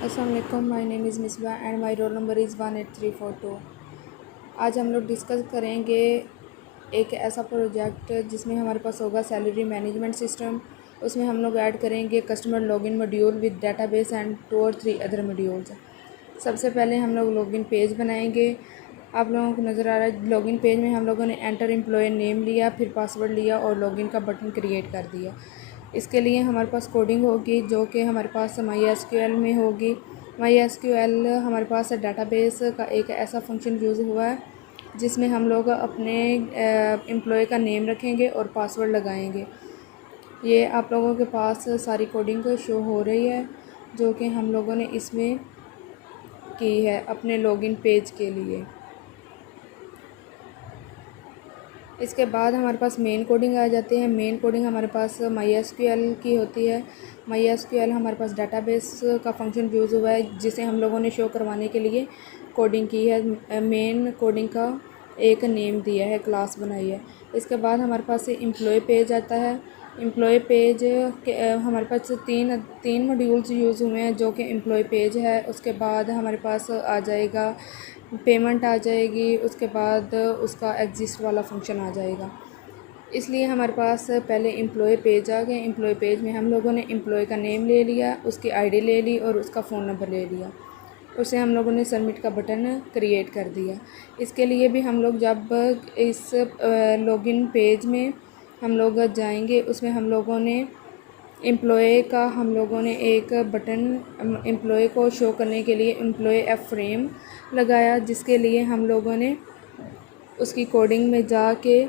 अस्सलाम वालेकुम, my name is Misbah and my roll number is 18342। आज हम लोग डिस्कस करेंगे एक ऐसा प्रोजेक्ट जिसमें हमारे पास होगा सैलरी मैनेजमेंट सिस्टम। उसमें हम लोग ऐड करेंगे customer login module with database and 2 और 3 अदर मॉड्यूल्स। सबसे पहले हम लोग लॉगिन पेज बनाएंगे। आप लोगों को नज़र आ रहा है लॉगिन पेज में हम लोगों ने एंटर एम्प्लॉय नेम लिया, फिर पासवर्ड लिया और लॉगिन का बटन क्रिएट कर दिया। इसके लिए हमारे पास कोडिंग होगी जो कि हमारे पास MySQL में होगी। MySQL हमारे पास डेटाबेस का एक ऐसा फंक्शन यूज़ हुआ है जिसमें हम लोग अपने एम्प्लॉय का नेम रखेंगे और पासवर्ड लगाएंगे। ये आप लोगों के पास सारी कोडिंग शो हो रही है जो कि हम लोगों ने इसमें की है अपने लॉगिन पेज के लिए। इसके बाद हमारे पास मेन कोडिंग आ जाती है। मेन कोडिंग हमारे पास MySQL की होती है। MySQL हमारे पास डेटाबेस का फंक्शन यूज़ हुआ है जिसे हम लोगों ने शो करवाने के लिए कोडिंग की है। मेन कोडिंग का एक नेम दिया है, क्लास बनाई है। इसके बाद हमारे पास एम्प्लॉय पेज आता है। एम्प्लॉय पेज के हमारे पास तीन मॉड्यूल्स यूज़ हुए हैं जो कि एम्प्लॉय पेज है। उसके बाद हमारे पास आ जाएगा पेमेंट आ जाएगी, उसके बाद उसका एग्जिस्ट वाला फंक्शन आ जाएगा। इसलिए हमारे पास पहले एम्प्लॉय पेज आ गए। एम्प्लॉय पेज में हम लोगों ने एम्प्लॉय का नेम ले लिया, उसकी आईडी ले ली और उसका फ़ोन नंबर ले लिया। उसे हम लोगों ने सबमिट का बटन क्रिएट कर दिया। इसके लिए भी हम लोग जब इस लॉगिन पेज में हम लोग जाएंगे उसमें हम लोगों ने एम्प्लॉय का हम लोगों ने एक बटन एम्प्लॉय को शो करने के लिए एम्प्लॉय एफ फ्रेम लगाया, जिसके लिए हम लोगों ने उसकी कोडिंग में जाके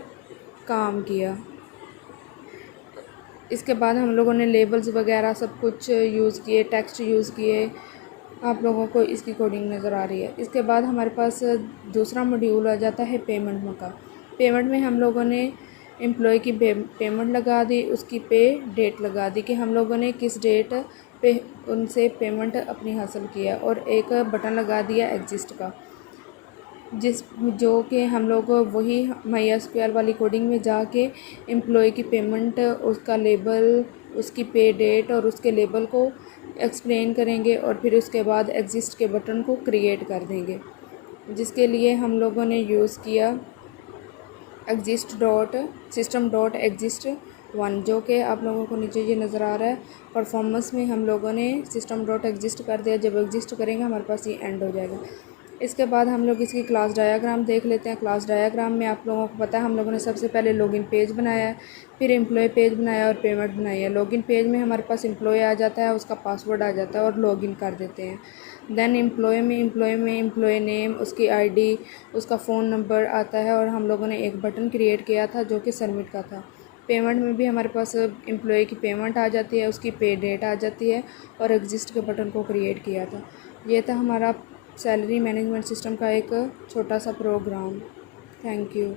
काम किया। इसके बाद हम लोगों ने लेबल्स वगैरह सब कुछ यूज़ किए, टेक्स्ट यूज़ किए। आप लोगों को इसकी कोडिंग नज़र आ रही है। इसके बाद हमारे पास दूसरा मॉड्यूल आ जाता है पेमेंट का। पेमेंट में हम लोगों ने एम्प्लॉय की पेमेंट लगा दी, उसकी पे डेट लगा दी कि हम लोगों ने किस डेट पे उनसे पेमेंट अपनी हासिल किया, और एक बटन लगा दिया एग्जिस्ट का, जो कि हम लोग वही MySQL वाली कोडिंग में जाके एम्प्लॉय की पेमेंट, उसका लेबल, उसकी पे डेट और उसके लेबल को एक्सप्लेन करेंगे और फिर उसके बाद एग्जिस्ट के बटन को क्रिएट कर देंगे, जिसके लिए हम लोगों ने यूज़ किया system.exist1, जो कि आप लोगों को नीचे ये नज़र आ रहा है। परफॉर्मेंस में हम लोगों ने system.exist कर दिया। जब एग्जिस्ट करेंगे हमारे पास ये एंड हो जाएगा। इसके बाद हम लोग इसकी क्लास डायाग्राम देख लेते हैं। क्लास डायाग्राम में आप लोगों को पता है हम लोगों ने सबसे पहले लॉगिन पेज बनाया है, फिर एम्प्लॉय पेज बनाया और पेमेंट बनाई है। लॉगिन पेज में हमारे पास एम्प्लॉय आ जाता है, उसका पासवर्ड आ जाता है और लॉगिन कर देते हैं। देन एम्प्लॉय में एम्प्लॉय नेम, उसकी आईडी, उसका फ़ोन नंबर आता है और हम लोगों ने एक बटन क्रिएट किया था जो कि सबमिट का था। पेमेंट में भी हमारे पास एम्प्लॉय की पेमेंट आ जाती है, उसकी पे डेट आ जाती है और एग्जिस्ट के बटन को क्रिएट किया था। ये था हमारा सैलरी मैनेजमेंट सिस्टम का एक छोटा सा प्रोग्राम। Thank you.